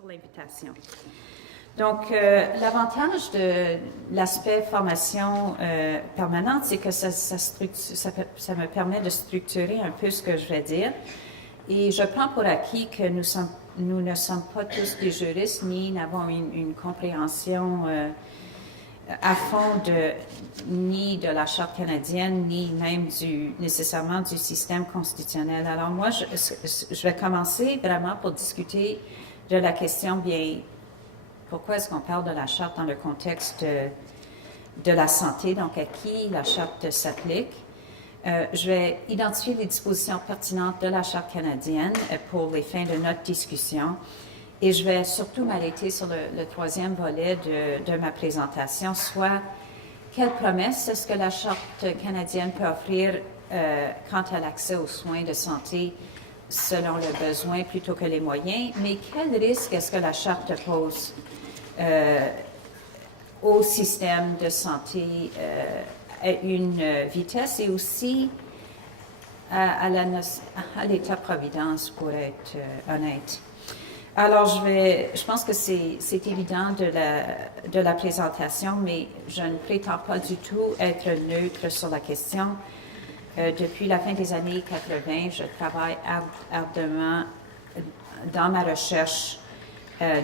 pour l'invitation. Donc, l'avantage de l'aspect formation permanente, c'est que ça me permet de structurer un peu ce que je vais dire. Et je prends pour acquis que nous ne sommes pas tous des juristes, ni n'avons une compréhension à fond ni de la Charte canadienne, ni même nécessairement du système constitutionnel. Alors moi, je vais commencer vraiment pour discuter de la question, bien, pourquoi est-ce qu'on parle de la Charte dans le contexte de la santé, donc à qui la Charte s'applique. Je vais identifier les dispositions pertinentes de la Charte canadienne pour les fins de notre discussion. Et je vais surtout m'arrêter sur le troisième volet de ma présentation, soit quelles promesses est-ce que la Charte canadienne peut offrir quant à l'accès aux soins de santé selon le besoin plutôt que les moyens, mais quel risque est-ce que la Charte pose au système de santé à une vitesse et aussi à l'État-providence, pour être honnête. Alors, je pense que c'est évident de la présentation, mais je ne prétends pas du tout être neutre sur la question. Depuis la fin des années 80, je travaille ardemment dans ma recherche,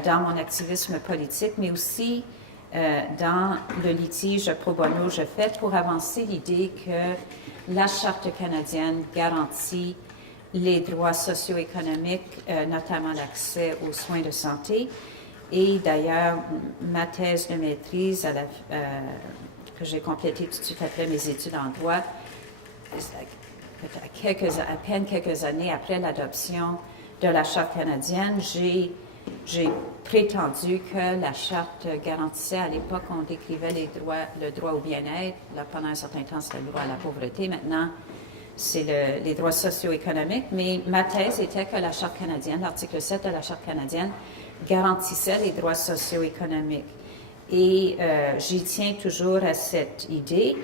dans mon activisme politique, mais aussi dans le litige pro bono. Je fais pour avancer l'idée que la Charte canadienne garantit les droits socio-économiques, notamment l'accès aux soins de santé. Et d'ailleurs, ma thèse de maîtrise que j'ai complétée tout de suite après mes études en droit, à peine quelques années après l'adoption de la Charte canadienne, j'ai prétendu que la Charte garantissait, à l'époque, on décrivait le droit au bien-être. Là, pendant un certain temps, c'était le droit à la pauvreté. Maintenant, c'est les droits socio-économiques, mais ma thèse était que la Charte canadienne, l'article 7 de la Charte canadienne, garantissait les droits socio-économiques. Et j'y tiens toujours à cette idée,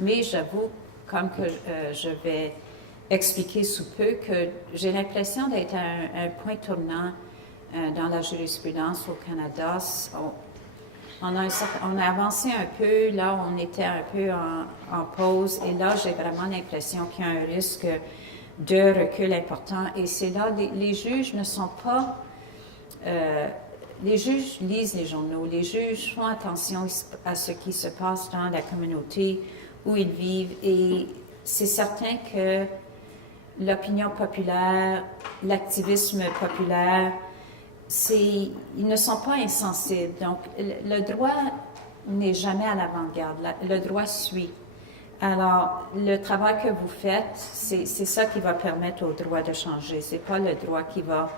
mais j'avoue, comme que je vais expliquer sous peu, que j'ai l'impression d'être à un point tournant dans la jurisprudence au Canada. On a avancé un peu, là on était un peu en pause, et là j'ai vraiment l'impression qu'il y a un risque de recul important. Et c'est là, les juges ne sont pas... les juges lisent les journaux, les juges font attention à ce qui se passe dans la communauté où ils vivent, et c'est certain que l'opinion populaire, l'activisme populaire, ils ne sont pas insensibles. Donc, le droit n'est jamais à l'avant-garde. Le droit suit. Alors, le travail que vous faites, c'est ça qui va permettre au droit de changer. C'est pas le droit qui va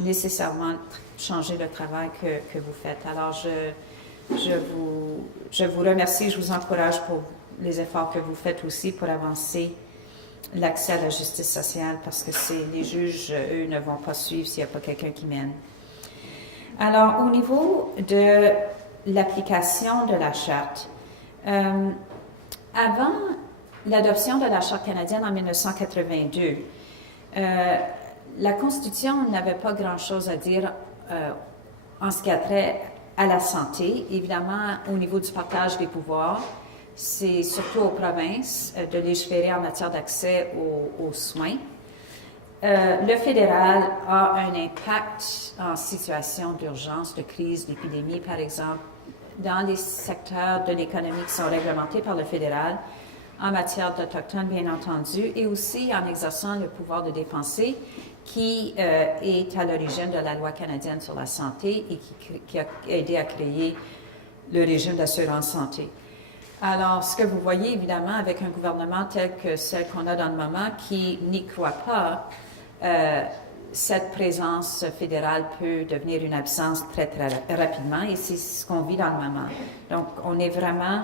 nécessairement changer le travail que vous faites. Alors, je vous remercie, je vous encourage pour les efforts que vous faites aussi pour avancer l'accès à la justice sociale, parce que les juges, eux, ne vont pas suivre s'il n'y a pas quelqu'un qui mène. Alors, au niveau de l'application de la Charte, avant l'adoption de la Charte canadienne en 1982, la Constitution n'avait pas grand-chose à dire en ce qui a trait à la santé. Évidemment, au niveau du partage des pouvoirs, c'est surtout aux provinces de légiférer en matière d'accès aux soins. Le fédéral a un impact en situation d'urgence, de crise, d'épidémie, par exemple, dans les secteurs de l'économie qui sont réglementés par le fédéral, en matière d'Autochtones, bien entendu, et aussi en exerçant le pouvoir de dépenser qui est à l'origine de la loi canadienne sur la santé et qui a aidé à créer le régime d'assurance santé. Alors, ce que vous voyez, évidemment, avec un gouvernement tel que celle qu'on a dans le moment, qui n'y croit pas, cette présence fédérale peut devenir une absence très, très rapidement, et c'est ce qu'on vit dans le moment. Donc, on est vraiment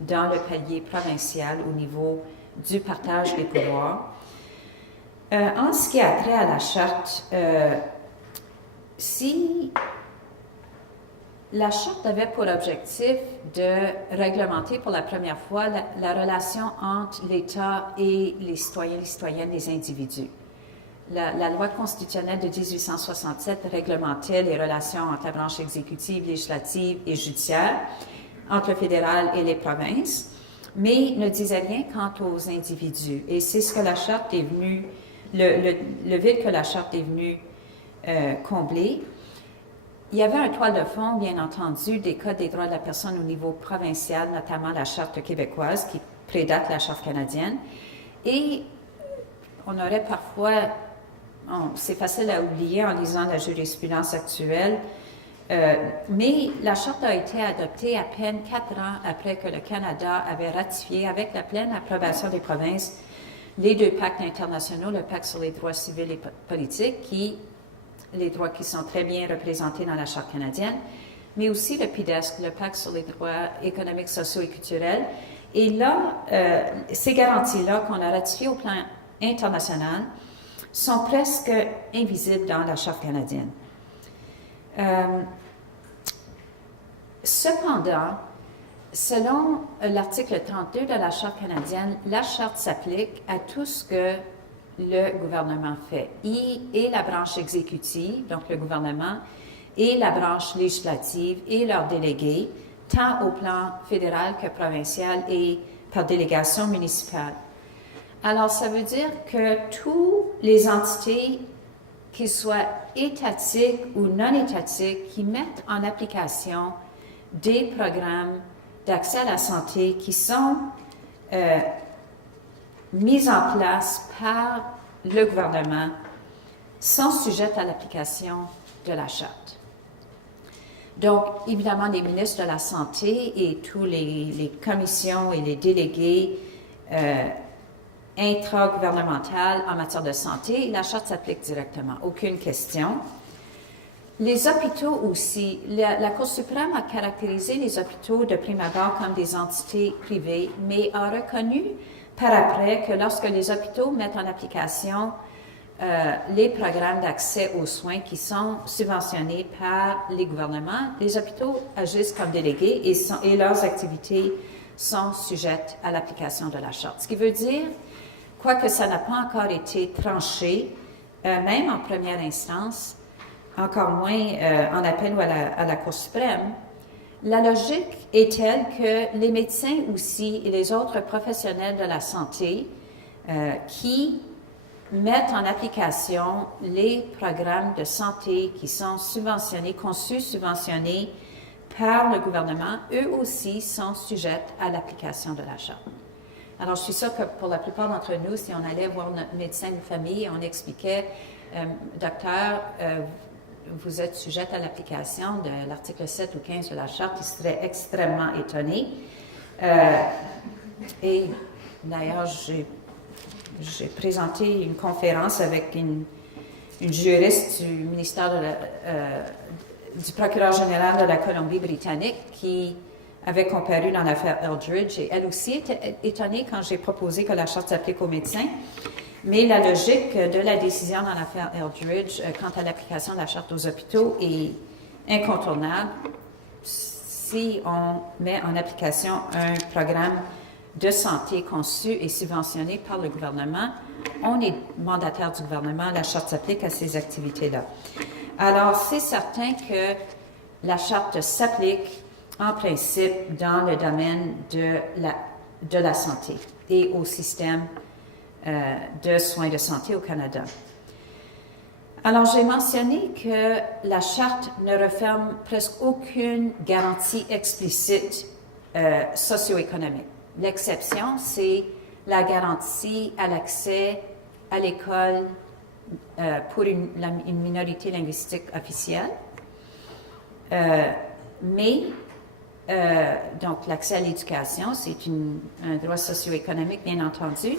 dans le palier provincial au niveau du partage des pouvoirs. En ce qui a trait à la Charte, si la Charte avait pour objectif de réglementer pour la première fois la relation entre l'État et les citoyennes, les individus. la loi constitutionnelle de 1867 réglementait les relations entre la branche exécutive, législative et judiciaire, entre le fédéral et les provinces, mais ne disait rien quant aux individus. Et c'est ce que la Charte est venue, le vide que la Charte est venue combler. Il y avait un toile de fond, bien entendu, des codes des droits de la personne au niveau provincial, notamment la Charte québécoise, qui prédate la Charte canadienne. Et on aurait parfois, c'est facile à oublier en lisant la jurisprudence actuelle, mais la Charte a été adoptée à peine 4 ans après que le Canada avait ratifié, avec la pleine approbation des provinces, les 2 pactes internationaux, le pacte sur les droits civils et politiques, les droits qui sont très bien représentés dans la Charte canadienne, mais aussi le PIDESC, le pacte sur les droits économiques, sociaux et culturels. Et là, ces garanties-là qu'on a ratifiées au plan international sont presque invisibles dans la Charte canadienne. Cependant, selon l'article 32 de la Charte canadienne, la Charte s'applique à tout ce que le gouvernement fait, et la branche exécutive, donc le gouvernement, et la branche législative et leurs délégués, tant au plan fédéral que provincial et par délégation municipale. Alors, ça veut dire que toutes les entités, qu'ils soient étatiques ou non étatiques, qui mettent en application des programmes d'accès à la santé qui sont mis en place par le gouvernement, sont sujettes à l'application de la Charte. Donc, évidemment, les ministres de la Santé et tous les commissions et les délégués intra-gouvernementales en matière de santé, la Charte s'applique directement, aucune question. Les hôpitaux aussi. La Cour suprême a caractérisé les hôpitaux de prime abord comme des entités privées, mais a reconnu par après que lorsque les hôpitaux mettent en application les programmes d'accès aux soins qui sont subventionnés par les gouvernements, les hôpitaux agissent comme délégués et leurs activités sont sujettes à l'application de la Charte. Ce qui veut dire, quoique ça n'a pas encore été tranché, même en première instance, encore moins en appel ou à la Cour suprême, la logique est telle que les médecins aussi et les autres professionnels de la santé qui mettent en application les programmes de santé qui sont subventionnés, conçus, subventionnés par le gouvernement, eux aussi sont sujets à l'application de la Charte. Alors, je suis sûre que pour la plupart d'entre nous, si on allait voir notre médecin de famille et on expliquait, docteur, vous êtes sujette à l'application de l'article 7 ou 15 de la Charte, il serait extrêmement étonné. Et d'ailleurs, j'ai présenté une conférence avec une juriste du ministère du procureur général de la Colombie-Britannique qui avait comparu dans l'affaire Eldridge, et elle aussi était étonnée quand j'ai proposé que la Charte s'applique aux médecins. Mais la logique de la décision dans l'affaire Eldridge quant à l'application de la Charte aux hôpitaux est incontournable. Si on met en application un programme de santé conçu et subventionné par le gouvernement, on est mandataire du gouvernement, la Charte s'applique à ces activités-là. Alors, c'est certain que la Charte s'applique en principe dans le domaine de la santé et au système de soins de santé au Canada. Alors, j'ai mentionné que la Charte ne referme presque aucune garantie explicite socio-économique. L'exception, c'est la garantie à l'accès à l'école pour une minorité linguistique officielle. Donc, l'accès à l'éducation, c'est un droit socio-économique, bien entendu.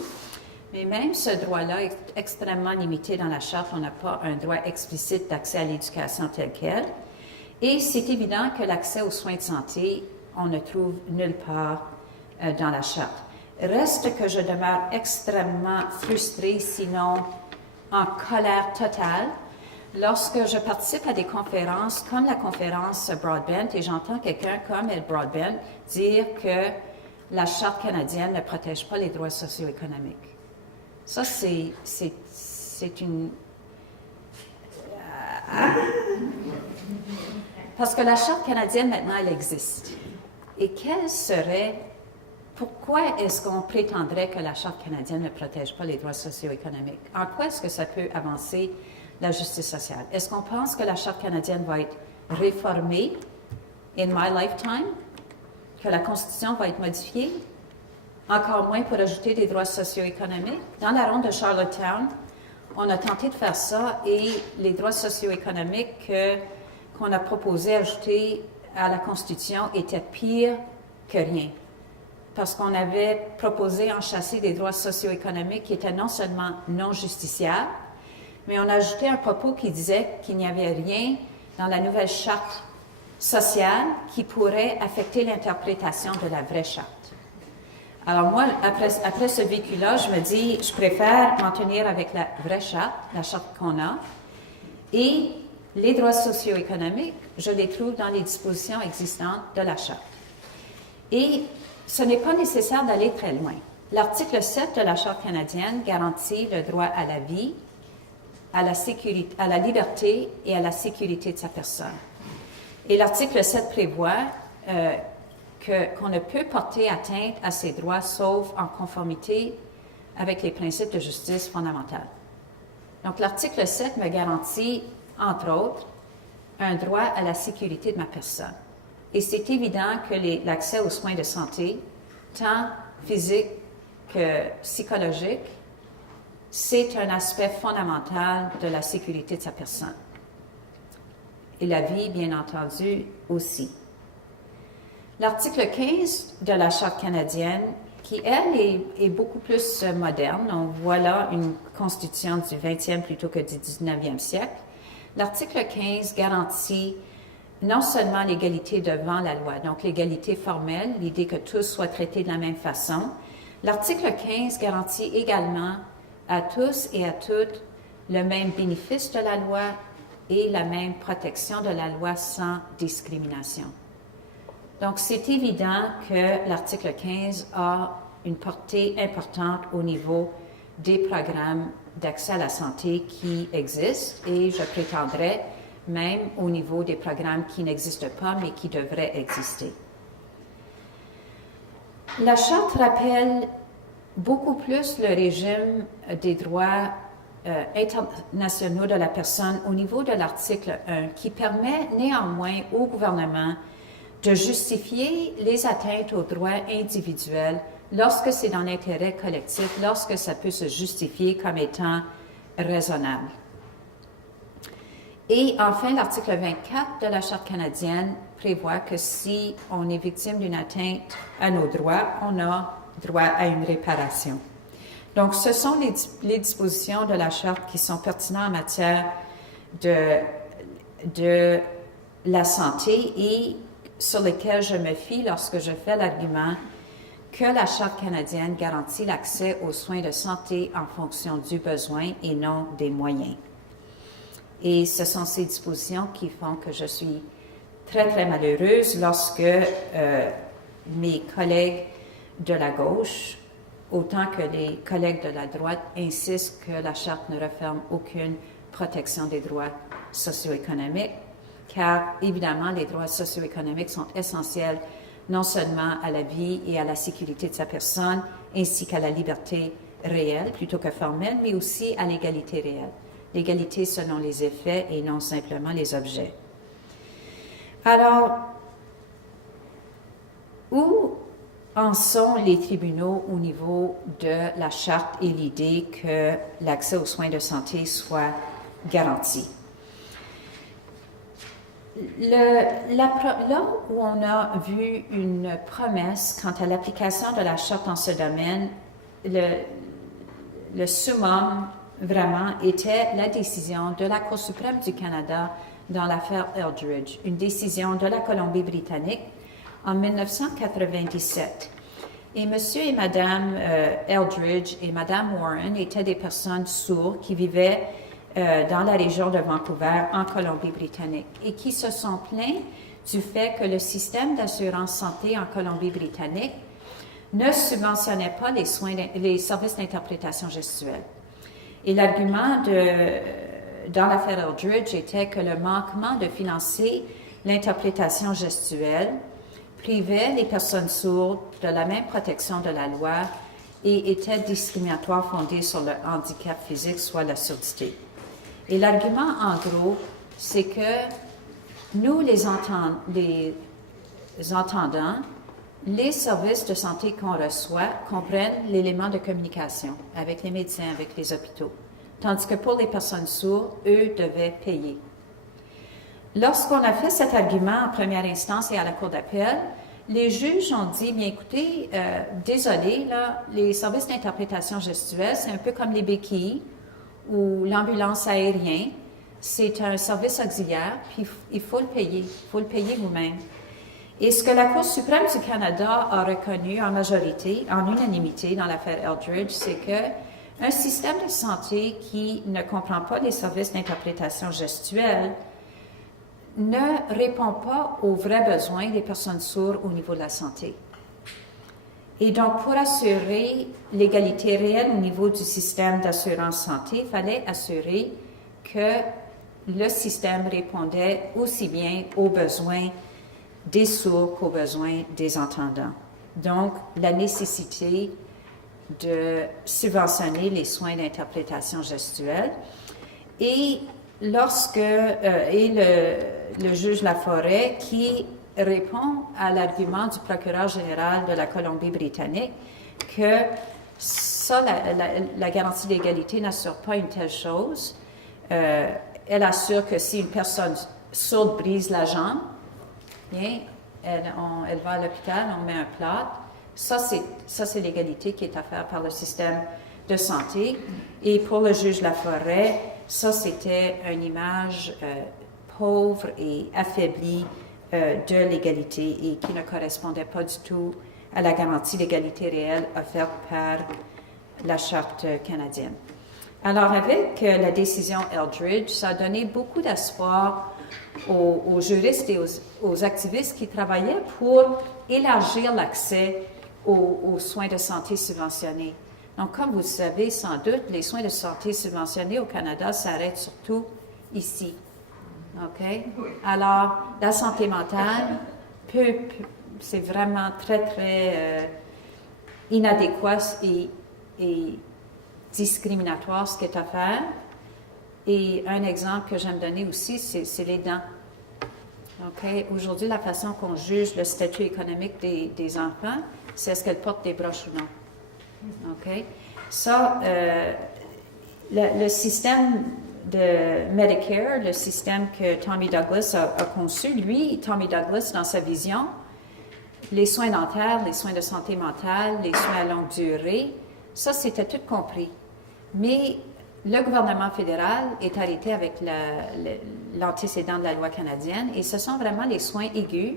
Mais même ce droit-là est extrêmement limité dans la Charte. On n'a pas un droit explicite d'accès à l'éducation tel quel. Et c'est évident que l'accès aux soins de santé, on ne trouve nulle part dans la Charte. Reste que je demeure extrêmement frustrée, sinon en colère totale, lorsque je participe à des conférences comme la conférence Broadbent et j'entends quelqu'un comme Ed Broadbent dire que la Charte canadienne ne protège pas les droits socio-économiques. Ça, c'est une Parce que la Charte canadienne, maintenant, elle existe. Et pourquoi est-ce qu'on prétendrait que la Charte canadienne ne protège pas les droits socio-économiques? En quoi est-ce que ça peut avancer la justice sociale? Est-ce qu'on pense que la Charte canadienne va être réformée in my lifetime? Que la Constitution va être modifiée? Encore moins pour ajouter des droits socio-économiques? Dans la ronde de Charlottetown, on a tenté de faire ça et les droits socio-économiques qu'on a proposé ajouter à la Constitution étaient pires que rien. Parce qu'on avait proposé enchasser des droits socio-économiques qui étaient non seulement non justiciables, mais on a ajouté un propos qui disait qu'il n'y avait rien dans la nouvelle charte sociale qui pourrait affecter l'interprétation de la vraie charte. Alors moi, après ce vécu-là, je me dis, je préfère m'en tenir avec la vraie charte, la charte qu'on a, et les droits socio-économiques, je les trouve dans les dispositions existantes de la charte. Et ce n'est pas nécessaire d'aller très loin. L'article 7 de la Charte canadienne garantit le droit à la vie, à la sécurité, à la liberté et à la sécurité de sa personne. Et l'article 7 prévoit qu'on ne peut porter atteinte à ces droits sauf en conformité avec les principes de justice fondamentale. Donc, l'article 7 me garantit, entre autres, un droit à la sécurité de ma personne. Et c'est évident que l'accès aux soins de santé, tant physiques que psychologiques, c'est un aspect fondamental de la sécurité de sa personne. Et la vie, bien entendu, aussi. L'article 15 de la Charte canadienne, qui, elle, est beaucoup plus moderne, on voit là une constitution du 20e plutôt que du 19e siècle. L'article 15 garantit non seulement l'égalité devant la loi, donc l'égalité formelle, l'idée que tous soient traités de la même façon. L'article 15 garantit également à tous et à toutes le même bénéfice de la loi et la même protection de la loi sans discrimination. Donc, c'est évident que l'article 15 a une portée importante au niveau des programmes d'accès à la santé qui existent et je prétendrais même au niveau des programmes qui n'existent pas mais qui devraient exister. La Charte rappelle beaucoup plus le régime des droits internationaux de la personne au niveau de l'article 1 qui permet néanmoins au gouvernement de justifier les atteintes aux droits individuels lorsque c'est dans l'intérêt collectif, lorsque ça peut se justifier comme étant raisonnable. Et enfin, l'article 24 de la Charte canadienne prévoit que si on est victime d'une atteinte à nos droits, on a droit à une réparation. Donc, ce sont les dispositions de la Charte qui sont pertinentes en matière de la santé et sur lesquelles je me fie lorsque je fais l'argument que la Charte canadienne garantit l'accès aux soins de santé en fonction du besoin et non des moyens. Et ce sont ces dispositions qui font que je suis très, très malheureuse lorsque mes collègues de la gauche, autant que les collègues de la droite, insistent que la Charte ne referme aucune protection des droits socio-économiques, car évidemment, les droits socio-économiques sont essentiels non seulement à la vie et à la sécurité de sa personne, ainsi qu'à la liberté réelle plutôt que formelle, mais aussi à l'égalité réelle. L'égalité selon les effets et non simplement les objets. Alors, où en sont les tribunaux au niveau de la Charte et l'idée que l'accès aux soins de santé soit garanti? Là où on a vu une promesse quant à l'application de la Charte en ce domaine, le summum vraiment était la décision de la Cour suprême du Canada dans l'affaire Eldridge, une décision de la Colombie-Britannique en 1997. Et monsieur et madame Eldridge et madame Warren étaient des personnes sourdes qui vivaient dans la région de Vancouver, en Colombie-Britannique, et qui se sont plaints du fait que le système d'assurance santé en Colombie-Britannique ne subventionnait pas les services d'interprétation gestuelle. Et l'argument dans l'affaire Eldridge était que le manquement de financer l'interprétation gestuelle privait les personnes sourdes de la même protection de la loi et était discriminatoire fondé sur le handicap physique, soit la surdité. Et l'argument, en gros, c'est que nous, les entendants, les services de santé qu'on reçoit comprennent l'élément de communication avec les médecins, avec les hôpitaux, tandis que pour les personnes sourdes, eux devaient payer. Lorsqu'on a fait cet argument en première instance et à la Cour d'appel, les juges ont dit, bien écoutez, désolé, là, les services d'interprétation gestuelle, c'est un peu comme les béquilles ou l'ambulance aérienne. C'est un service auxiliaire, puis il faut le payer. Il faut le payer vous-même. Et ce que la Cour suprême du Canada a reconnu en majorité, en unanimité dans l'affaire Eldridge, c'est qu'un système de santé qui ne comprend pas les services d'interprétation gestuelle ne répond pas aux vrais besoins des personnes sourdes au niveau de la santé. Et donc, pour assurer l'égalité réelle au niveau du système d'assurance santé, il fallait assurer que le système répondait aussi bien aux besoins des sourds qu'aux besoins des entendants. Donc, la nécessité de subventionner les soins d'interprétation gestuelle. Et lorsque, le juge Laforêt, qui répond à l'argument du procureur général de la Colombie-Britannique que ça, la garantie d'égalité n'assure pas une telle chose. Elle assure que si une personne sourde brise la jambe, bien, elle va à l'hôpital, on met un plâtre. Ça, c'est l'égalité qui est offerte par le système de santé. Et pour le juge Laforêt, ça, c'était une image pauvre et affaiblie de l'égalité et qui ne correspondait pas du tout à la garantie d'égalité réelle offerte par la Charte canadienne. Alors, avec la décision Eldridge, ça a donné beaucoup d'espoir aux juristes et aux activistes qui travaillaient pour élargir l'accès aux soins de santé subventionnés. Donc, comme vous le savez sans doute, les soins de santé subventionnés au Canada s'arrêtent surtout ici. OK? Alors, la santé mentale, c'est vraiment très, très inadéquat et discriminatoire ce qui est offert. Et un exemple que j'aime donner aussi, c'est les dents. OK? Aujourd'hui, la façon qu'on juge le statut économique des enfants, c'est est-ce qu'elles portent des broches ou non. OK? Ça, le système de Medicare, le système que Tommy Douglas a conçu, lui, Tommy Douglas, dans sa vision, les soins dentaires, les soins de santé mentale, les soins à longue durée, ça, c'était tout compris. Mais le gouvernement fédéral est arrêté avec l'antécédent de la loi canadienne et ce sont vraiment les soins aigus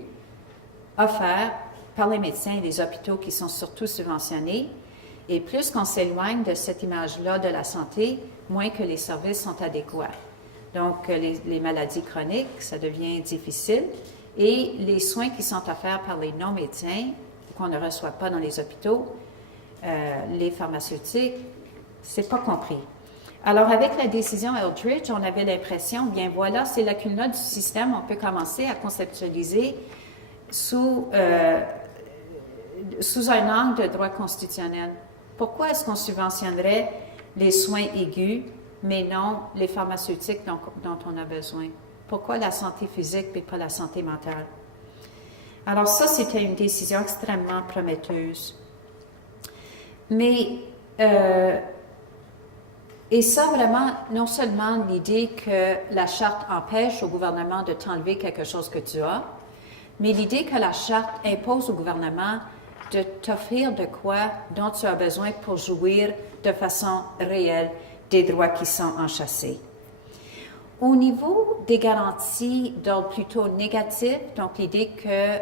offerts par les médecins et les hôpitaux qui sont surtout subventionnés. Et plus qu'on s'éloigne de cette image-là de la santé, moins que les services sont adéquats. Donc, les maladies chroniques, ça devient difficile. Et les soins qui sont offerts par les non-médecins, qu'on ne reçoit pas dans les hôpitaux, les pharmaceutiques, c'est pas compris. Alors, avec la décision Eldridge, on avait l'impression, bien voilà, ces lacunes-là du système, on peut commencer à conceptualiser sous un angle de droit constitutionnel. Pourquoi est-ce qu'on subventionnerait les soins aigus, mais non les pharmaceutiques dont on a besoin? Pourquoi la santé physique et pas la santé mentale? Alors ça, c'était une décision extrêmement prometteuse. Mais, et ça vraiment, non seulement l'idée que la Charte empêche au gouvernement de t'enlever quelque chose que tu as, mais l'idée que la Charte impose au gouvernement de t'offrir de quoi dont tu as besoin pour jouir de façon réelle des droits qui sont enchâssés. Au niveau des garanties d'ordre plutôt négatif, donc l'idée que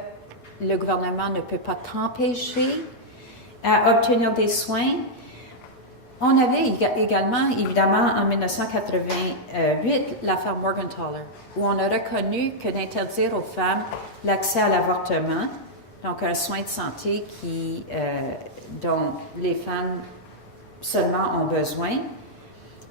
le gouvernement ne peut pas t'empêcher à obtenir des soins, on avait également, évidemment, en 1988, l'affaire Morgentaler, où on a reconnu que d'interdire aux femmes l'accès à l'avortement, donc un soin de santé dont les femmes seulement ont besoin,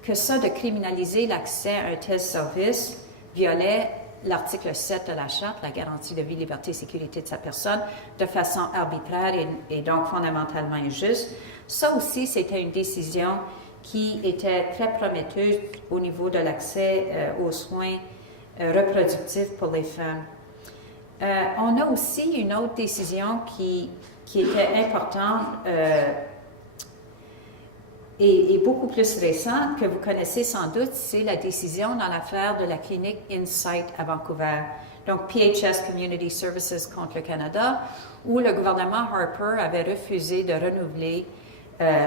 que ça de criminaliser l'accès à un tel service violait l'article 7 de la Charte, la garantie de vie, liberté et sécurité de sa personne, de façon arbitraire et donc fondamentalement injuste. Ça aussi, c'était une décision qui était très prometteuse au niveau de l'accès aux soins reproductifs pour les femmes. On a aussi une autre décision qui était importante et beaucoup plus récente, que vous connaissez sans doute, c'est la décision dans l'affaire de la clinique Insight à Vancouver. Donc, PHS Community Services contre le Canada, où le gouvernement Harper avait refusé de renouveler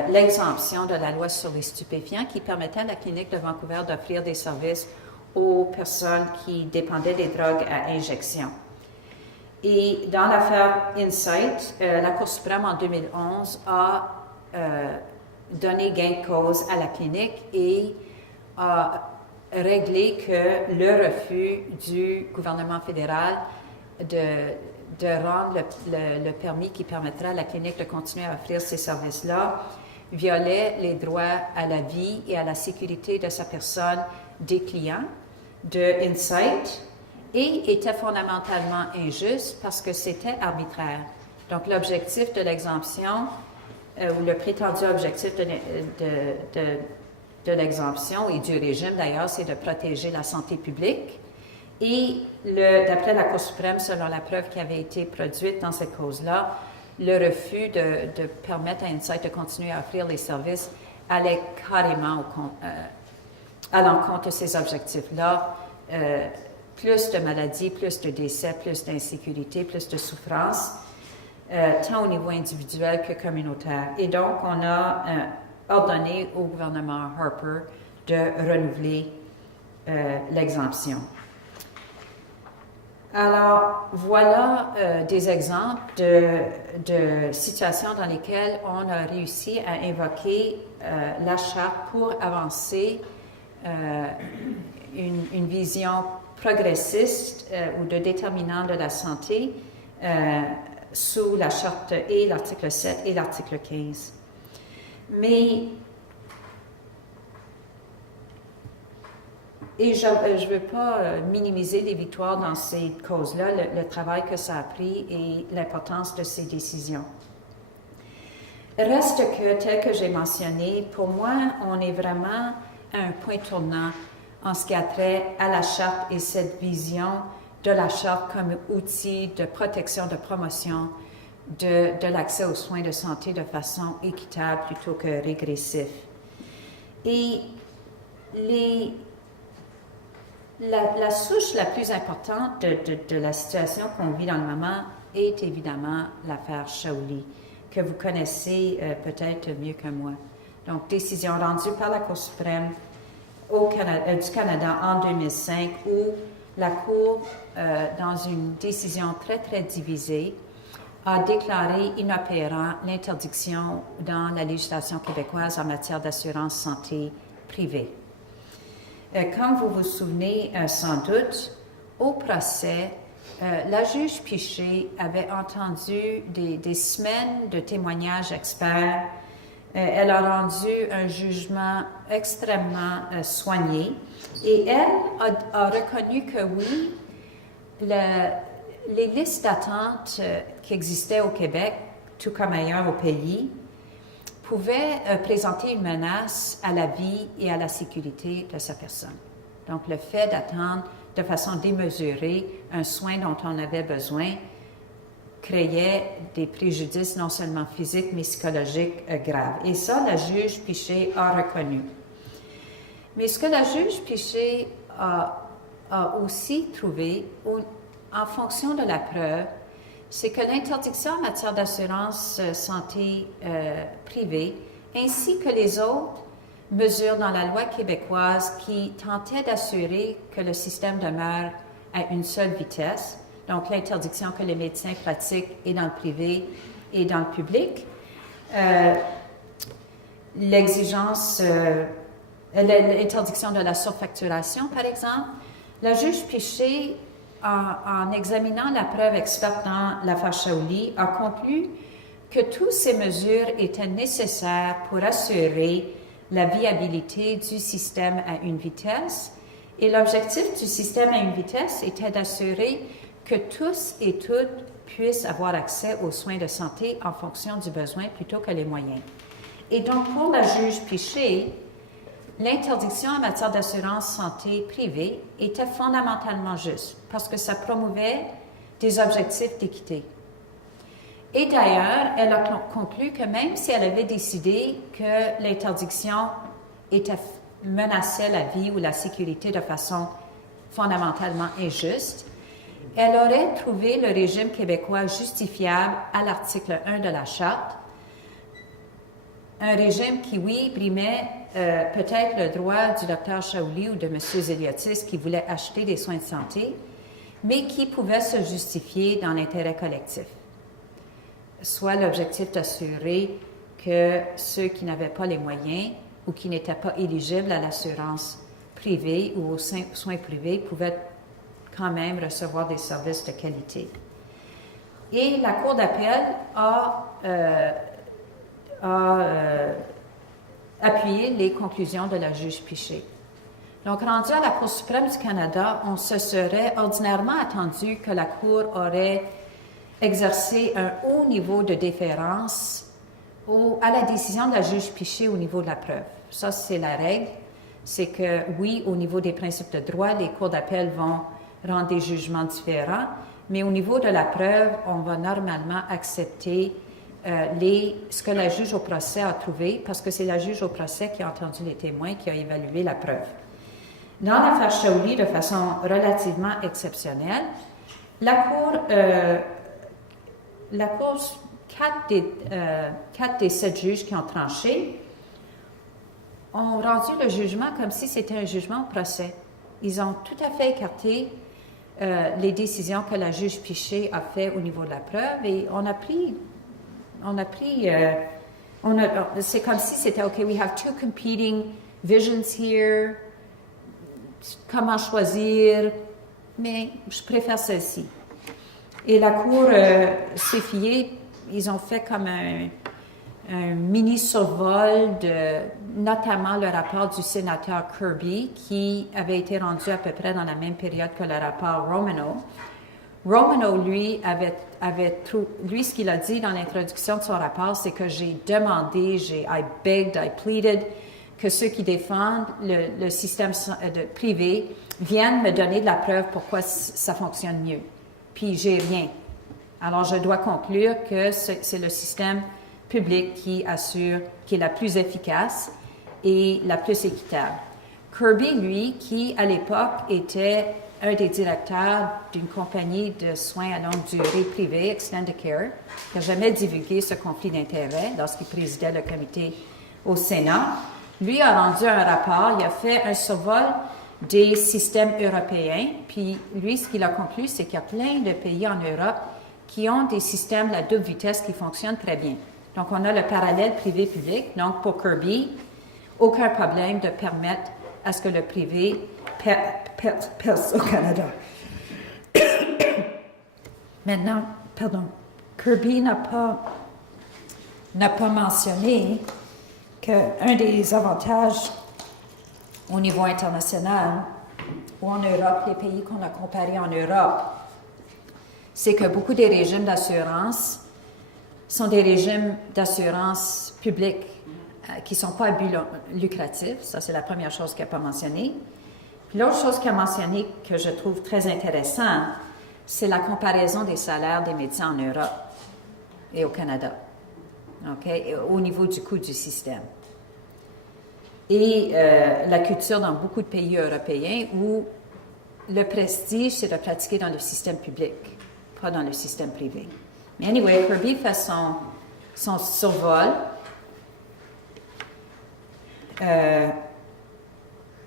l'exemption de la loi sur les stupéfiants qui permettait à la clinique de Vancouver d'offrir des services aux personnes qui dépendaient des drogues à injection. Et dans l'affaire Insight, la Cour suprême en 2011 a donné gain de cause à la clinique et a réglé que le refus du gouvernement fédéral de rendre le permis qui permettrait à la clinique de continuer à offrir ces services-là violait les droits à la vie et à la sécurité de sa personne des clients de Insight et était fondamentalement injuste parce que c'était arbitraire. Donc, l'objectif de l'exemption, ou le prétendu objectif de l'exemption et du régime, d'ailleurs, c'est de protéger la santé publique. Et d'après la Cour suprême, selon la preuve qui avait été produite dans cette cause-là, le refus de permettre à Insight de continuer à offrir les services allait carrément à l'encontre de ces objectifs-là. Plus de maladies, plus de décès, plus d'insécurité, plus de souffrance, tant au niveau individuel que communautaire. Et donc, on a ordonné au gouvernement Harper de renouveler l'exemption. Alors, voilà des exemples de situations dans lesquelles on a réussi à invoquer la Charte pour avancer une vision progressiste ou de déterminant de la santé sous la Charte et l'article 7 et l'article 15. Mais et je ne veux pas minimiser les victoires dans ces causes-là, le travail que ça a pris et l'importance de ces décisions. Reste que, tel que j'ai mentionné, pour moi, on est vraiment à un point tournant en ce qui a trait à la Charte et cette vision de la Charte comme outil de protection, de promotion de l'accès aux soins de santé de façon équitable plutôt que régressif. Et la souche la plus importante de la situation qu'on vit dans le moment est évidemment l'affaire Shaoli, que vous connaissez peut-être mieux que moi. Donc, décision rendue par la Cour suprême du Canada en 2005, où la Cour, dans une décision très, très divisée, a déclaré inopérant l'interdiction dans la législation québécoise en matière d'assurance santé privée. Comme vous vous souvenez sans doute, au procès, la juge Piché avait entendu des semaines de témoignages experts. Elle a rendu un jugement extrêmement soigné et elle a reconnu que oui, les listes d'attente qui existaient au Québec, tout comme ailleurs au pays, pouvaient présenter une menace à la vie et à la sécurité de sa personne. Donc, le fait d'attendre de façon démesurée un soin dont on avait besoin créait des préjudices non seulement physiques, mais psychologiques graves. Et ça, la juge Piché a reconnu. Mais ce que la juge Piché a aussi trouvé, en fonction de la preuve, c'est que l'interdiction en matière d'assurance santé privée, ainsi que les autres mesures dans la loi québécoise qui tentaient d'assurer que le système demeure à une seule vitesse, donc l'interdiction que les médecins pratiquent et dans le privé et dans le public, l'interdiction de la surfacturation, par exemple, la juge Piché, en examinant la preuve experte dans l'affaire Shaoli, a conclu que toutes ces mesures étaient nécessaires pour assurer la viabilité du système à une vitesse. Et l'objectif du système à une vitesse était d'assurer que tous et toutes puissent avoir accès aux soins de santé en fonction du besoin plutôt que les moyens. Et donc, pour la juge Piché, l'interdiction en matière d'assurance santé privée était fondamentalement juste parce que ça promouvait des objectifs d'équité. Et d'ailleurs, elle a conclu que même si elle avait décidé que l'interdiction menaçait la vie ou la sécurité de façon fondamentalement injuste, elle aurait trouvé le régime québécois justifiable à l'article 1 de la Charte, un régime qui, oui, brimait peut-être le droit du Dr Shaouli ou de M. Zéliotis qui voulait acheter des soins de santé, mais qui pouvait se justifier dans l'intérêt collectif. Soit l'objectif d'assurer que ceux qui n'avaient pas les moyens ou qui n'étaient pas éligibles à l'assurance privée ou aux soins privés pouvaient quand même recevoir des services de qualité. Et la Cour d'appel a appuyé les conclusions de la juge Piché. Donc, rendu à la Cour suprême du Canada, on se serait ordinairement attendu que la Cour aurait exercé un haut niveau de déférence à la décision de la juge Piché au niveau de la preuve. Ça, c'est la règle. C'est que, oui, au niveau des principes de droit, les cours d'appel vont rendre des jugements différents, mais au niveau de la preuve, on va normalement accepter ce que la juge au procès a trouvé, parce que c'est la juge au procès qui a entendu les témoins, qui a évalué la preuve. Dans l'affaire Shaouli, de façon relativement exceptionnelle, quatre des 7 juges qui ont tranché ont rendu le jugement comme si c'était un jugement au procès. Ils ont tout à fait écarté les décisions que la juge Piché a fait au niveau de la preuve et c'est comme si c'était OK, we have two competing visions here. Comment choisir? Mais je préfère celle-ci. Et la Cour s'est fiée, ils ont fait comme un mini-survol de notamment le rapport du sénateur Kirby qui avait été rendu à peu près dans la même période que le rapport Romano. Romano, lui, lui, ce qu'il a dit dans l'introduction de son rapport, c'est que j'ai demandé, I begged, I pleaded, que ceux qui défendent le système privé viennent me donner de la preuve pourquoi ça fonctionne mieux. Puis j'ai rien. Alors, je dois conclure que c'est le système public qui est la plus efficace et la plus équitable. Kirby, lui, qui à l'époque était un des directeurs d'une compagnie de soins à longue durée privée, Extendicare, qui n'a jamais divulgué ce conflit d'intérêts lorsqu'il présidait le comité au Sénat, lui a rendu un rapport, il a fait un survol des systèmes européens, puis lui, ce qu'il a conclu, c'est qu'il y a plein de pays en Europe qui ont des systèmes à double vitesse qui fonctionnent très bien. Donc, on a le parallèle privé-public. Donc, pour Kirby, aucun problème de permettre à ce que le privé perce au Canada. Maintenant, Kirby n'a pas mentionné qu'un des avantages au niveau international ou en Europe, les pays qu'on a comparés en Europe, c'est que beaucoup des régimes d'assurance sont des régimes d'assurance publique qui ne sont pas à but lucratif. Ça, c'est la première chose qu'il n'a pas mentionnée. Puis l'autre chose qu'il a mentionnée que je trouve très intéressante, c'est la comparaison des salaires des médecins en Europe et au Canada, okay? Au niveau du coût du système. Et la culture dans beaucoup de pays européens où le prestige, c'est de pratiquer dans le système public, pas dans le système privé. Mais anyway, Kirby fait son survol.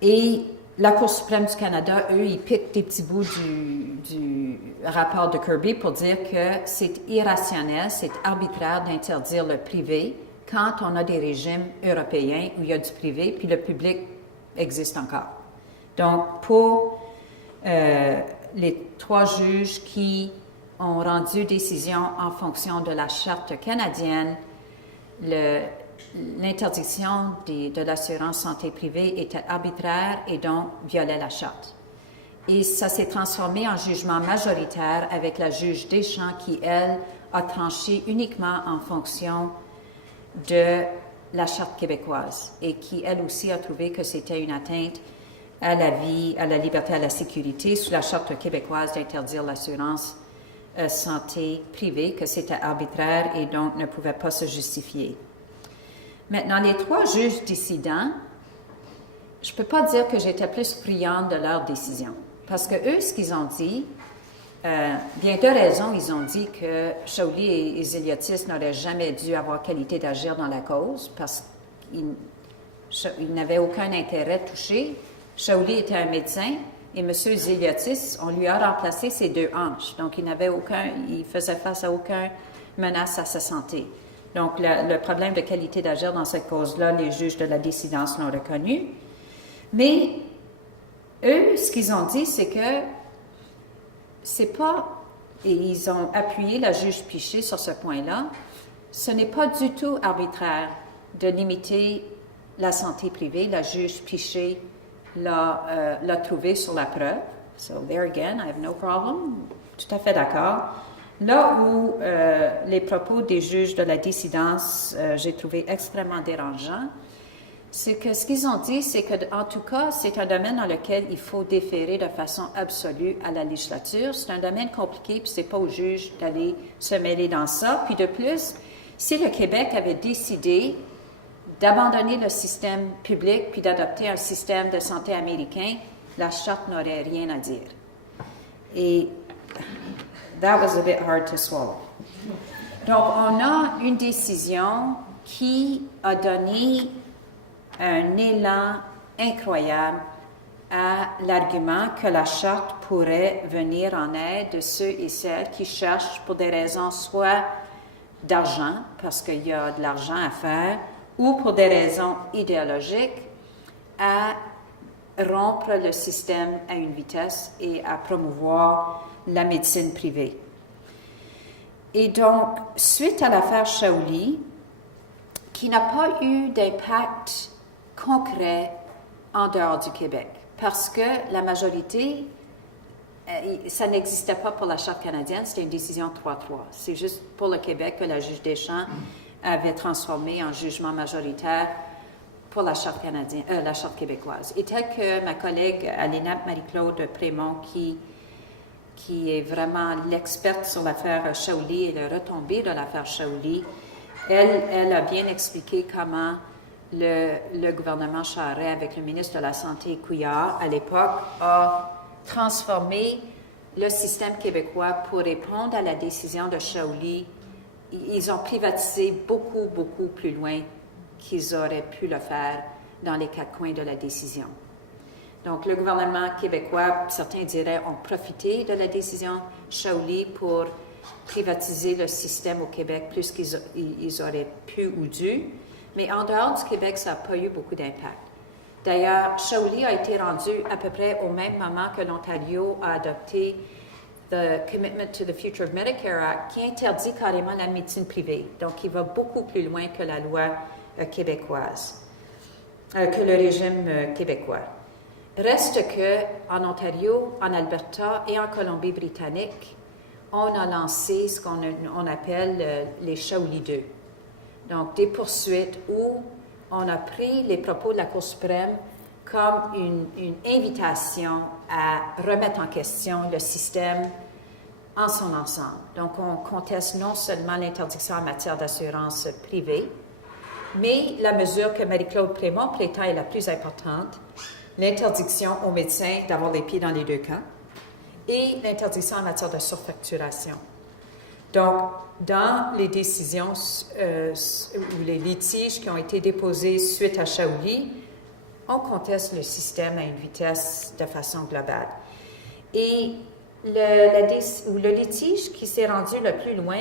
Et la Cour suprême du Canada, eux, ils piquent des petits bouts du rapport de Kirby pour dire que c'est irrationnel, c'est arbitraire d'interdire le privé quand on a des régimes européens où il y a du privé, puis le public existe encore. Donc, pour les 3 juges qui ont rendu décision en fonction de la Charte canadienne, l'interdiction de l'assurance santé privée était arbitraire et donc violait la charte. Et ça s'est transformé en jugement majoritaire avec la juge Deschamps qui, elle, a tranché uniquement en fonction de la Charte québécoise et qui, elle aussi, a trouvé que c'était une atteinte à la vie, à la liberté, à la sécurité sous la Charte québécoise d'interdire l'assurance santé privée, que c'était arbitraire et donc ne pouvait pas se justifier. Maintenant, les 3 juges dissidents, je ne peux pas dire que j'étais plus friande de leur décision. Parce que eux, ce qu'ils ont dit, bien de raison, ils ont dit que Shawley et Ziliotis n'auraient jamais dû avoir qualité d'agir dans la cause parce qu'ils n'avaient aucun intérêt touché. Shawley était un médecin et M. Ziliotis, on lui a remplacé ses 2 hanches. Donc, il faisait face à aucune menace à sa santé. Donc, le problème de qualité d'agir dans cette cause-là, les juges de la dissidence l'ont reconnu. Mais eux, ce qu'ils ont dit, c'est que c'est pas, et ils ont appuyé la juge Piché sur ce point-là, ce n'est pas du tout arbitraire de limiter la santé privée. La juge Piché l'a trouvé sur la preuve. So there again, I have no problem. Tout à fait d'accord. Là où les propos des juges de la dissidence, j'ai trouvé extrêmement dérangeants, c'est que ce qu'ils ont dit, c'est qu'en tout cas, c'est un domaine dans lequel il faut déférer de façon absolue à la législature. C'est un domaine compliqué, puis c'est pas aux juges d'aller se mêler dans ça. Puis de plus, si le Québec avait décidé d'abandonner le système public puis d'adopter un système de santé américain, la Charte n'aurait rien à dire. Et that was a bit hard to swallow. Donc, on a une décision qui a donné un élan incroyable à l'argument que la Charte pourrait venir en aide de ceux et celles qui cherchent pour des raisons soit d'argent, parce qu'il y a de l'argent à faire, ou pour des raisons idéologiques, à rompre le système à une vitesse et à promouvoir la médecine privée. Et donc, suite à l'affaire Shawley, qui n'a pas eu d'impact concret en dehors du Québec, parce que la majorité, ça n'existait pas pour la Charte canadienne, c'était une décision 3-3. C'est juste pour le Québec que la juge Deschamps avait transformé en jugement majoritaire pour la Charte canadienne, la Charte québécoise. Et tel que ma collègue Aléna Marie-Claude Prémont, qui est vraiment l'experte sur l'affaire Shawley et le retombé de l'affaire Shawley, elle a bien expliqué comment le gouvernement Charest, avec le ministre de la Santé Couillard, à l'époque, a transformé le système québécois pour répondre à la décision de Shawley. Ils ont privatisé beaucoup, beaucoup plus loin qu'ils auraient pu le faire dans les 4 coins de la décision. Donc, le gouvernement québécois, certains diraient, ont profité de la décision Shawley pour privatiser le système au Québec plus qu'ils auraient pu ou dû. Mais en dehors du Québec, ça n'a pas eu beaucoup d'impact. D'ailleurs, Shawley a été rendu à peu près au même moment que l'Ontario a adopté the Commitment to the Future of Medicare Act, qui interdit carrément la médecine privée. Donc, il va beaucoup plus loin que la loi québécoise, que le régime québécois. Reste qu'en Ontario, en Alberta et en Colombie-Britannique, on a lancé ce qu'on appelle les Shawley 2. Donc, des poursuites où on a pris les propos de la Cour suprême comme une invitation à remettre en question le système en son ensemble. Donc, on conteste non seulement l'interdiction en matière d'assurance privée, mais la mesure que Marie-Claude Prémont prétend est la plus importante, l'interdiction aux médecins d'avoir les pieds dans les 2 camps et l'interdiction en matière de surfacturation. Donc, dans les décisions ou les litiges qui ont été déposés suite à Shawley, on conteste le système à une vitesse de façon globale. Et le litige qui s'est rendu le plus loin,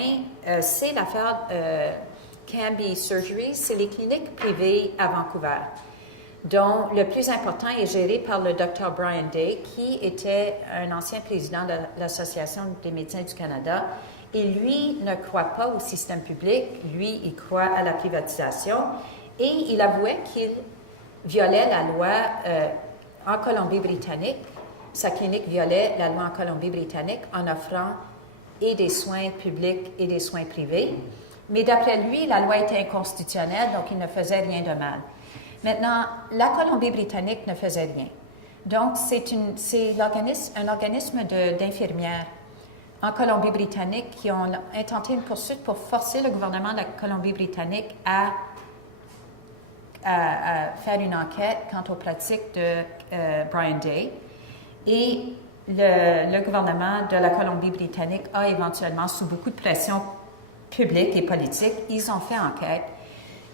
c'est l'affaire Cambie Surgery, c'est les cliniques privées à Vancouver, dont le plus important est géré par le Dr. Brian Day, qui était un ancien président de l'Association des médecins du Canada Et lui ne croit pas au système public, lui, il croit à la privatisation. Et il avouait qu'il violait la loi en Colombie-Britannique. Sa clinique violait la loi en Colombie-Britannique en offrant et des soins publics et des soins privés. Mais d'après lui, la loi était inconstitutionnelle, donc il ne faisait rien de mal. Maintenant, la Colombie-Britannique ne faisait rien. Donc, c'est un organisme d'infirmières en Colombie-Britannique qui ont intenté une poursuite pour forcer le gouvernement de la Colombie-Britannique à faire une enquête quant aux pratiques de Brian Day. Et le gouvernement de la Colombie-Britannique a éventuellement, sous beaucoup de pression publique et politique, ils ont fait enquête.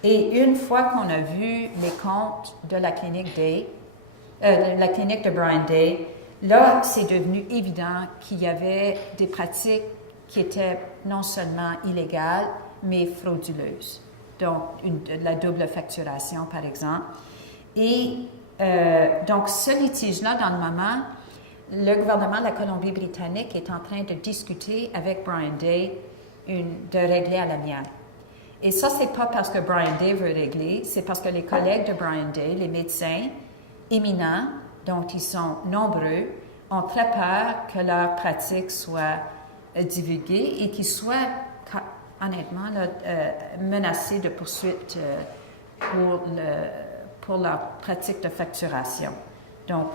Et une fois qu'on a vu les comptes de la clinique de Brian Day, là, c'est devenu évident qu'il y avait des pratiques qui étaient non seulement illégales, mais frauduleuses. Donc, la double facturation, par exemple. Et donc, ce litige-là, dans le moment, le gouvernement de la Colombie-Britannique est en train de discuter avec Brian Day de régler à l'amiable. Et ça, c'est pas parce que Brian Day veut régler, c'est parce que les collègues de Brian Day, les médecins éminents, dont ils sont nombreux, ont très peur que leur pratique soit divulguée et qu'ils soient, honnêtement, menacés de poursuites pour leur pratique de facturation. Donc,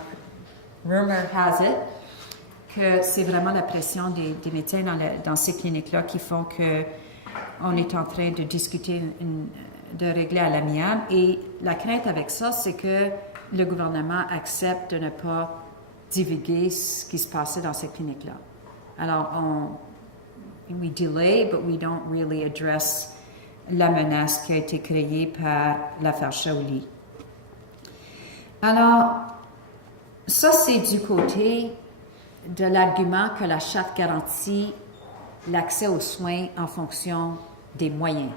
rumor has it que c'est vraiment la pression des médecins dans ces cliniques-là qui font qu'on est en train de discuter, de régler à l'amiable. Et la crainte avec ça, c'est que le gouvernement accepte de ne pas divulguer ce qui se passait dans ces cliniques-là. Alors, we delay, but we don't really address la menace qui a été créée par l'affaire Shaoli. Alors, ça, c'est du côté de l'argument que la Charte garantit l'accès aux soins en fonction des moyens.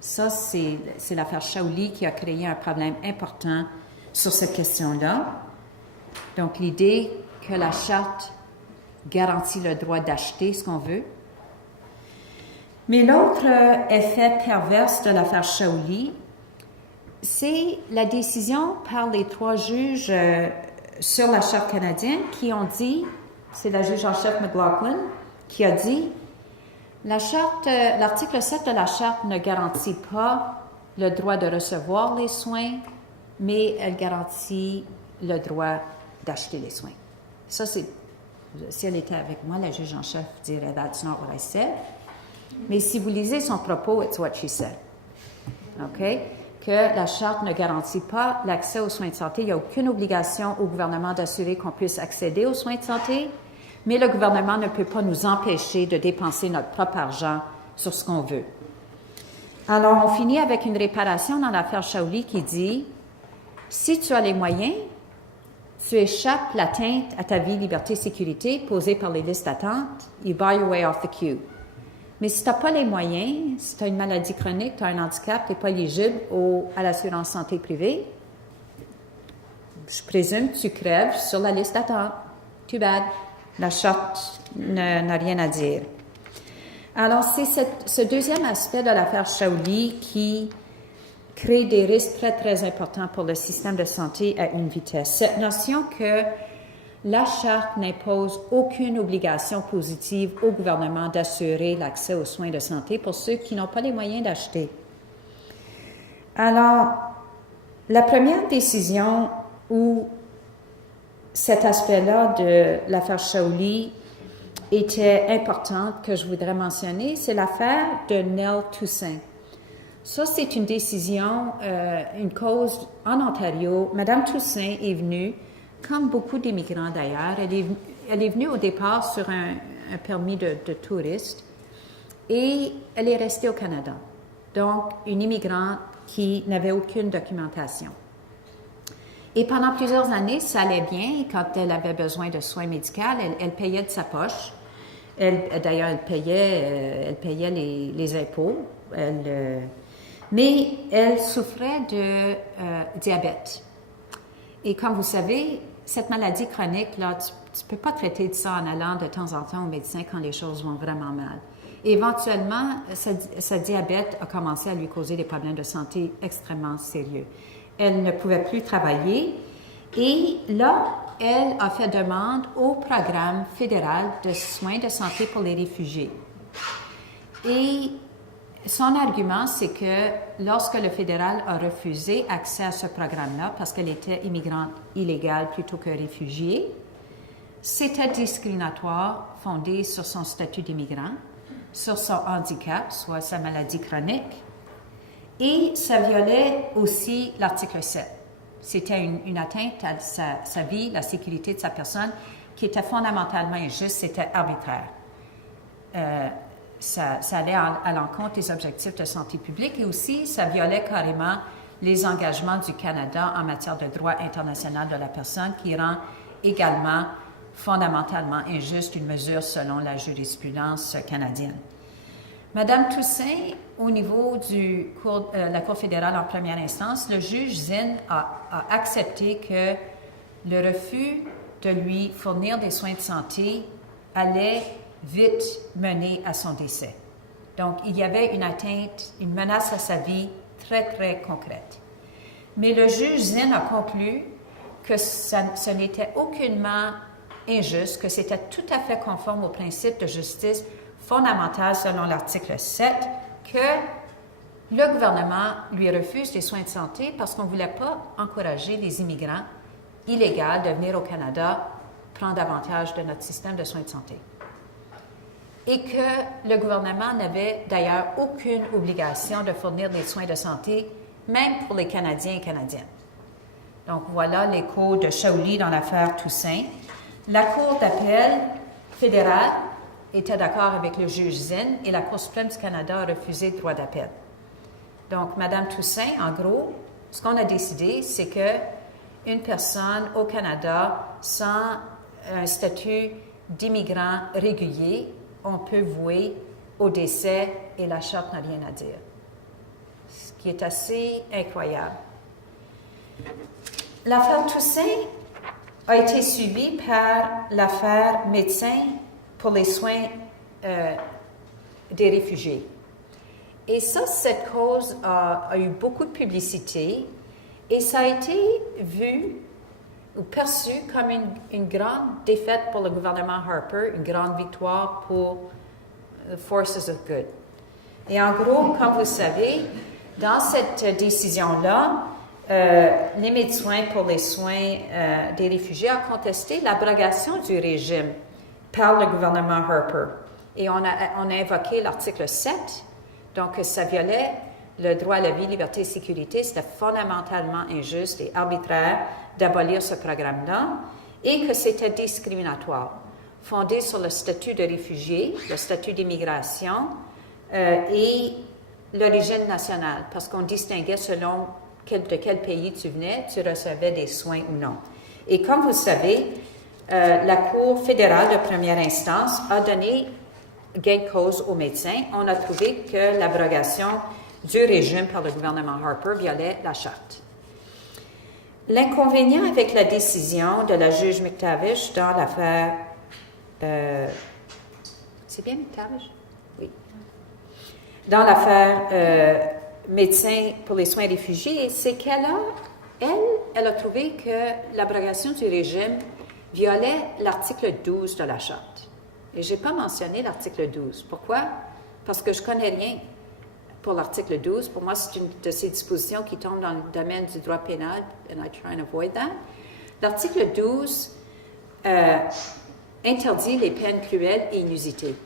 Ça, c'est l'affaire Shaoli qui a créé un problème important sur cette question-là. Donc, l'idée que la Charte garantit le droit d'acheter ce qu'on veut. Mais l'autre effet perverse de l'affaire Shaoli, c'est la décision par les 3 juges sur la Charte canadienne qui ont dit, c'est la juge en chef McLaughlin qui a dit, l'article 7 de la Charte ne garantit pas le droit de recevoir les soins, mais elle garantit le droit d'acheter les soins. Ça, si elle était avec moi, la juge en chef dirait « That's not what I said ». Mais si vous lisez son propos, it's what she said. OK? Que la Charte ne garantit pas l'accès aux soins de santé. Il n'y a aucune obligation au gouvernement d'assurer qu'on puisse accéder aux soins de santé, mais le gouvernement ne peut pas nous empêcher de dépenser notre propre argent sur ce qu'on veut. Alors, on finit avec une réparation dans l'affaire Shaoli qui dit « Si tu as les moyens, tu échappes l'atteinte à ta vie, liberté, sécurité posée par les listes d'attente, you buy your way off the queue. Mais si tu n'as pas les moyens, si tu as une maladie chronique, tu as un handicap, tu n'es pas éligible à l'assurance santé privée, je présume que tu crèves sur la liste d'attente. Too bad. La Charte n'a rien à dire. Alors, c'est ce deuxième aspect de l'affaire Shaoli qui crée des risques très, très importants pour le système de santé à une vitesse. Cette notion que la Charte n'impose aucune obligation positive au gouvernement d'assurer l'accès aux soins de santé pour ceux qui n'ont pas les moyens d'acheter. Alors, la première décision où cet aspect-là de l'affaire Shaoli était importante que je voudrais mentionner, c'est l'affaire de Nell Toussaint. Ça, c'est une décision, une cause en Ontario. Madame Toussaint est venue, comme beaucoup d'immigrants d'ailleurs, elle est venue au départ sur un permis de touriste et elle est restée au Canada. Donc, une immigrante qui n'avait aucune documentation. Et pendant plusieurs années, ça allait bien. Quand elle avait besoin de soins médicaux, elle payait de sa poche. D'ailleurs, elle payait les impôts. Mais elle souffrait de diabète. Et comme vous savez, cette maladie chronique, là, tu ne peux pas traiter de ça en allant de temps en temps au médecin quand les choses vont vraiment mal. Et éventuellement, sa diabète a commencé à lui causer des problèmes de santé extrêmement sérieux. Elle ne pouvait plus travailler et là, elle a fait demande au programme fédéral de soins de santé pour les réfugiés. Et son argument, c'est que lorsque le fédéral a refusé accès à ce programme-là, parce qu'elle était immigrante illégale plutôt que réfugiée, c'était discriminatoire, fondé sur son statut d'immigrant, sur son handicap, soit sa maladie chronique, et ça violait aussi l'article 7. C'était une atteinte à sa vie, la sécurité de sa personne, qui était fondamentalement injuste, c'était arbitraire. Ça allait à l'encontre des objectifs de santé publique et aussi ça violait carrément les engagements du Canada en matière de droit international de la personne, qui rend également fondamentalement injuste une mesure selon la jurisprudence canadienne. Madame Toussaint, au niveau de la Cour fédérale en première instance, le juge Zinn a accepté que le refus de lui fournir des soins de santé allait vite mener à son décès. Donc, il y avait une atteinte, une menace à sa vie très, très concrète. Mais le juge Zinn a conclu que ce n'était aucunement injuste, que c'était tout à fait conforme au principe de justice fondamentale selon l'article 7, que le gouvernement lui refuse des soins de santé parce qu'on ne voulait pas encourager les immigrants illégaux de venir au Canada prendre avantage de notre système de soins de santé. Et que le gouvernement n'avait d'ailleurs aucune obligation de fournir des soins de santé, même pour les Canadiens et Canadiennes. Donc voilà l'écho de Shaoli dans l'affaire Toussaint. La Cour d'appel fédérale était d'accord avec le juge Zinn et la Cour suprême du Canada a refusé le droit d'appel. Donc, Mme Toussaint, en gros, ce qu'on a décidé, c'est qu'une personne au Canada sans un statut d'immigrant régulier, on peut vouer au décès et la Charte n'a rien à dire. Ce qui est assez incroyable. L'affaire Toussaint a été suivie par l'affaire Médecins pour les soins des réfugiés. Et ça, cette cause a eu beaucoup de publicité et ça a été vu ou perçu comme une grande défaite pour le gouvernement Harper, une grande victoire pour the Forces of Good. Et en gros, comme vous savez, dans cette décision-là, les médecins pour les soins des réfugiés ont contesté l'abrogation du régime par le gouvernement Harper. Et on a invoqué l'article 7, donc ça violait le droit à la vie, liberté et sécurité. C'était fondamentalement injuste et arbitraire d'abolir ce programme-là et que c'était discriminatoire, fondé sur le statut de réfugié, le statut d'immigration et l'origine nationale, parce qu'on distinguait selon de quel pays tu venais, tu recevais des soins ou non. Et comme vous savez, la Cour fédérale de première instance a donné gain de cause aux médecins. On a trouvé que l'abrogation du régime par le gouvernement Harper violait la Charte. L'inconvénient avec la décision de la juge McTavish dans l'affaire... c'est bien McTavish? Oui. Dans l'affaire Médecins pour les soins réfugiés, c'est qu'elle a trouvé que l'abrogation du régime violait l'article 12 de la Charte. Et je n'ai pas mentionné l'article 12. Pourquoi? Parce que je ne connais rien pour l'article 12. Pour moi, c'est une de ces dispositions qui tombe dans le domaine du droit pénal, and I try and avoid that. L'article 12 interdit les peines cruelles et inusitées.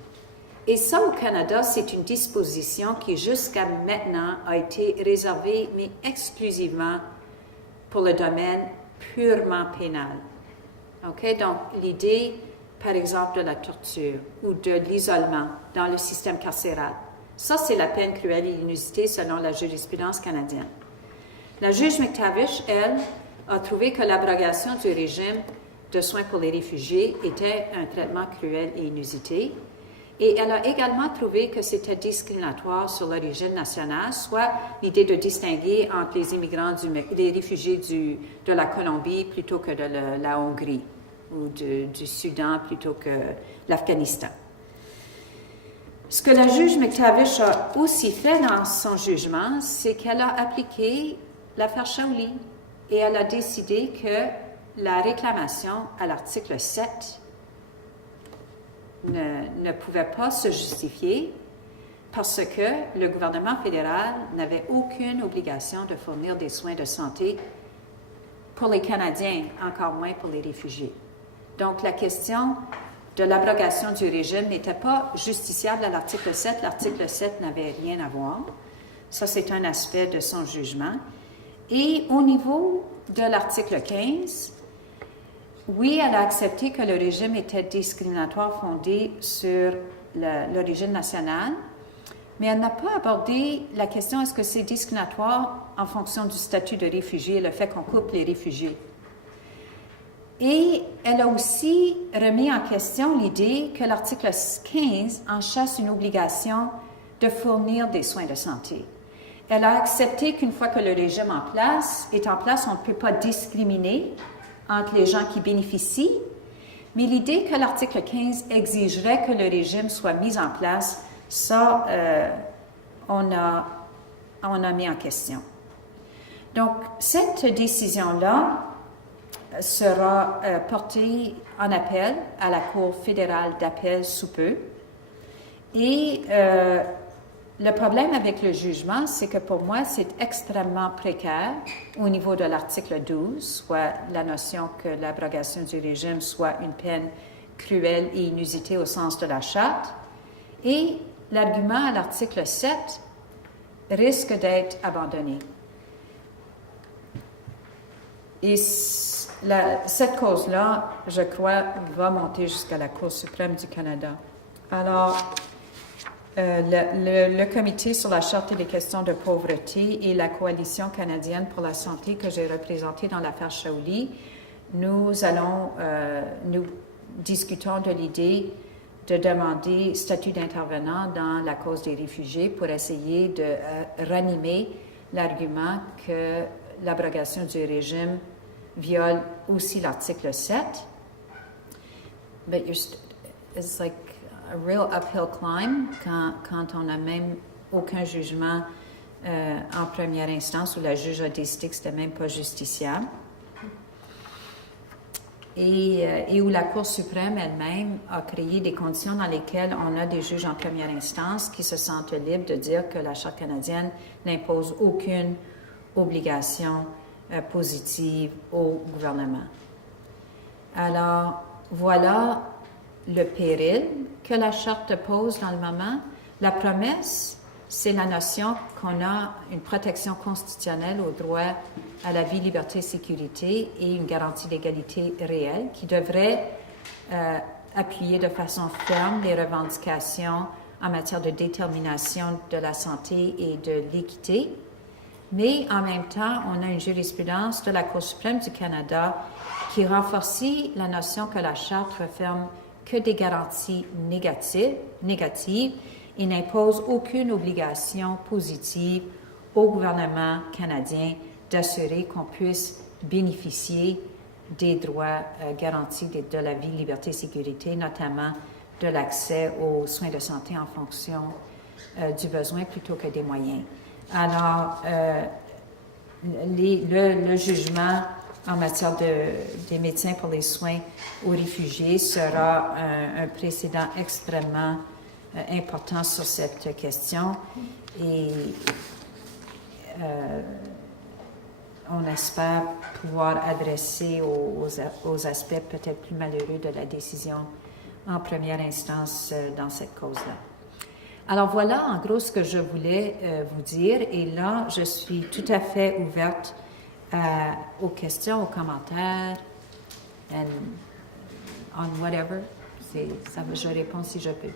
Et ça, au Canada, c'est une disposition qui, jusqu'à maintenant, a été réservée, mais exclusivement pour le domaine purement pénal. OK? Donc, l'idée, par exemple, de la torture ou de l'isolement dans le système carcéral, ça, c'est la peine cruelle et inusitée selon la jurisprudence canadienne. La juge McTavish, elle, a trouvé que l'abrogation du régime de soins pour les réfugiés était un traitement cruel et inusité Et elle a également trouvé que c'était discriminatoire sur l'origine nationale, soit l'idée de distinguer entre les immigrants, les réfugiés de la Colombie plutôt que de la Hongrie, ou du Soudan plutôt que l'Afghanistan. Ce que la juge McTavish a aussi fait dans son jugement, c'est qu'elle a appliqué l'affaire Shaoli et elle a décidé que la réclamation à l'article 7 ne pouvait pas se justifier parce que le gouvernement fédéral n'avait aucune obligation de fournir des soins de santé pour les Canadiens, encore moins pour les réfugiés. Donc, la question de l'abrogation du régime n'était pas justiciable à l'article 7. L'article 7 n'avait rien à voir. Ça, c'est un aspect de son jugement. Et au niveau de l'article 15, oui, elle a accepté que le régime était discriminatoire fondé sur l'origine nationale, mais elle n'a pas abordé la question est-ce que c'est discriminatoire en fonction du statut de réfugié, le fait qu'on coupe les réfugiés. Et elle a aussi remis en question l'idée que l'article 15 enchâsse une obligation de fournir des soins de santé. Elle a accepté qu'une fois que le régime est en place, on ne peut pas discriminer entre les gens qui bénéficient, mais l'idée que l'article 15 exigerait que le régime soit mis en place, ça, on a mis en question. Donc, cette décision-là sera portée en appel à la Cour fédérale d'appel sous peu. Et le problème avec le jugement, c'est que pour moi, c'est extrêmement précaire au niveau de l'article 12, soit la notion que l'abrogation du régime soit une peine cruelle et inusitée au sens de la Charte. Et l'argument à l'article 7 risque d'être abandonné. Et cette cause-là, je crois, va monter jusqu'à la Cour suprême du Canada. Alors, le Comité sur la Charte et les questions de pauvreté et la Coalition canadienne pour la santé que j'ai représentée dans l'affaire Shaoli, nous discutons de l'idée de demander statut d'intervenant dans la cause des réfugiés pour essayer de ranimer l'argument que l'abrogation du régime viole aussi l'article 7. But it's like a real uphill climb quand on n'a même aucun jugement en première instance où la juge a décidé que c'était même pas justiciable. Et où la Cour suprême elle-même a créé des conditions dans lesquelles on a des juges en première instance qui se sentent libres de dire que la Charte canadienne n'impose aucune obligation positive au gouvernement. Alors, voilà le péril que la Charte pose dans le moment. La promesse, c'est la notion qu'on a une protection constitutionnelle au droit à la vie, liberté, sécurité et une garantie d'égalité réelle qui devrait appuyer de façon ferme les revendications en matière de détermination de la santé et de l'équité. Mais en même temps, on a une jurisprudence de la Cour suprême du Canada qui renforce la notion que la Charte referme que des garanties négatives et n'impose aucune obligation positive au gouvernement canadien d'assurer qu'on puisse bénéficier des droits garantis de la vie, liberté, sécurité, notamment de l'accès aux soins de santé en fonction du besoin plutôt que des moyens. Alors, le jugement en matière des médecins pour les soins aux réfugiés sera un précédent extrêmement important sur cette question et on espère pouvoir adresser aux aspects peut-être plus malheureux de la décision en première instance dans cette cause-là. Alors voilà en gros ce que je voulais vous dire et là je suis tout à fait ouverte aux questions, aux commentaires, and on whatever. Je réponds si je peux.